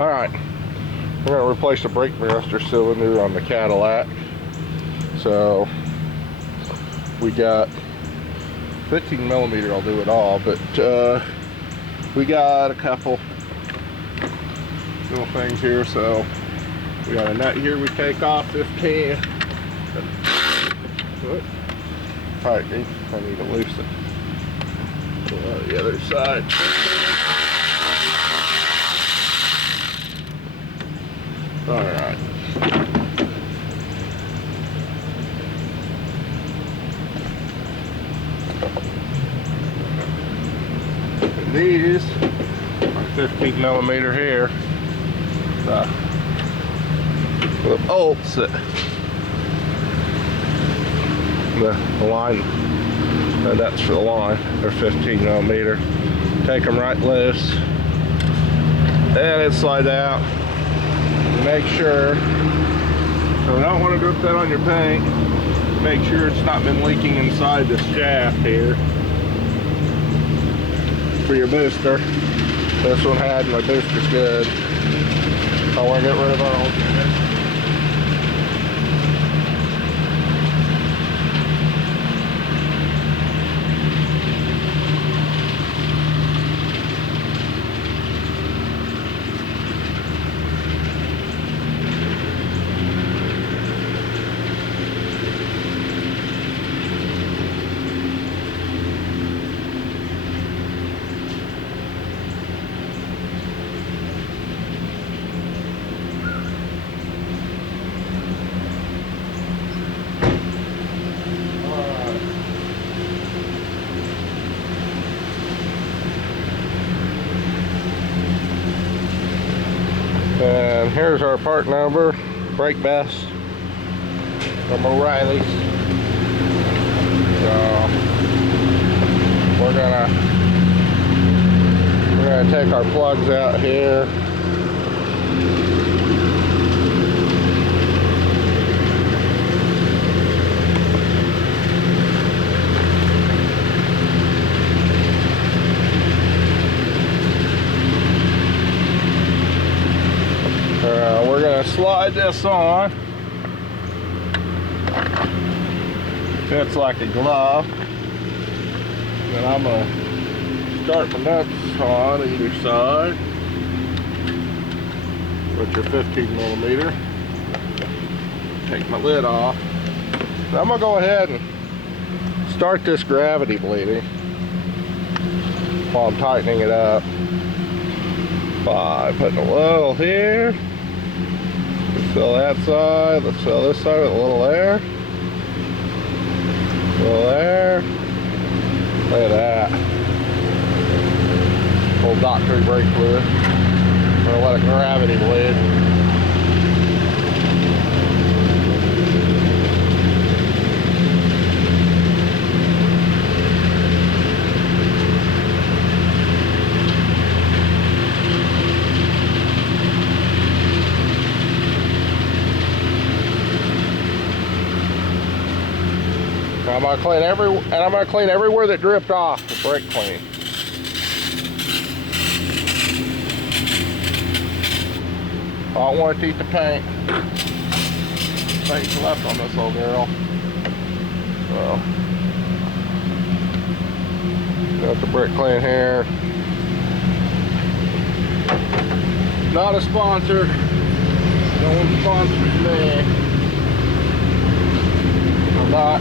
Alright, we're going to replace the brake master cylinder on the Cadillac. So we got 15 millimeter, I'll do it all, but we got a couple little things here. So we got a nut here we take off 15. Tightening, I need to loosen the other side. Alright. These are 15 millimeter here. The bolts that the line, that's for the line, they're 15 millimeter. Take them right loose, and it slides out. Make sure, so I don't want to drip that on your paint. Make sure it's not been leaking inside this shaft here. For your booster, this one had, my booster's good. I want to get rid of our old unit. And here's our part number, brake best from O'Reilly's. So we're gonna take our plugs out here. We're going to slide this on. Fits like a glove. And I'm going to start the nuts on either side with your 15 millimeter. Take my lid off. So I'm going to go ahead and start this gravity bleeding while I'm tightening it up by putting a little here. Let's fill that side. Let's fill this side with a little air. A little air. Look at that. Old doctor brake fluid. I'm gonna let it gravity bleed. I'm gonna clean everywhere that dripped off with brake clean. I don't want to eat the paint. Paint's left on this old girl. So got the brake clean here. Not a sponsor. No one sponsors me. I'm not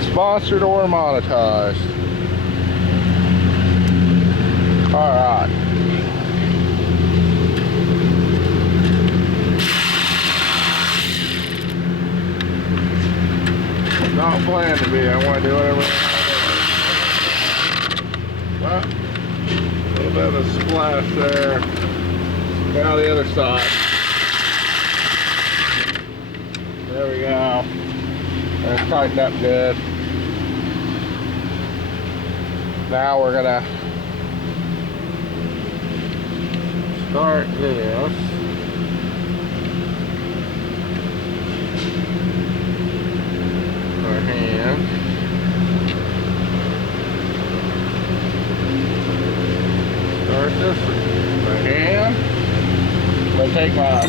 sponsored or monetized. Alright. Not planned to be. I want to do whatever I want. Well, a little bit of a splash there. Now the other side. There we go. And it's tightened up good. Now we're gonna start this. Our hand. Start this with my hand. I take my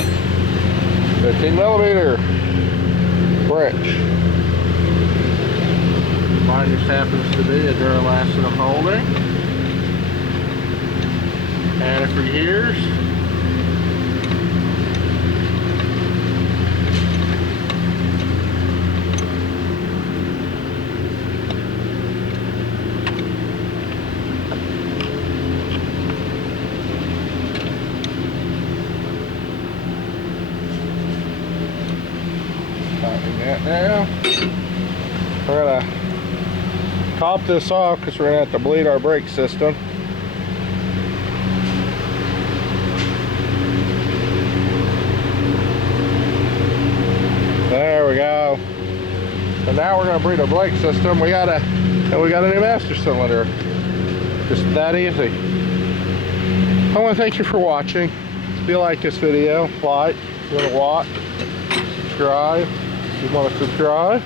15mm wrench. Mine just happens to be a Duralast I'm holding. Had it for years. Tighten that down. We're gonna top this off because we're gonna have to bleed our brake system. There we go. And now we're gonna bleed our brake system. We got a new master cylinder. Just that easy. I want to thank you for watching. If you like this video, like, if you want to watch, subscribe. If you want to subscribe.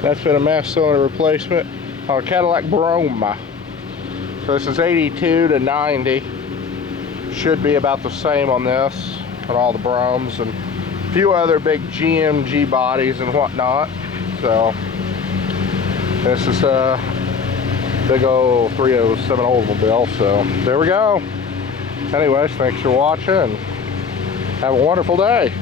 That's been a master cylinder replacement on a Cadillac Brougham. So this is 82 to 90. Should be about the same on this, on all the Brahms and a few other big GMG bodies and whatnot. So this is a big old 307 Oldsmobile. So there we go. Anyways, thanks for watching and have a wonderful day.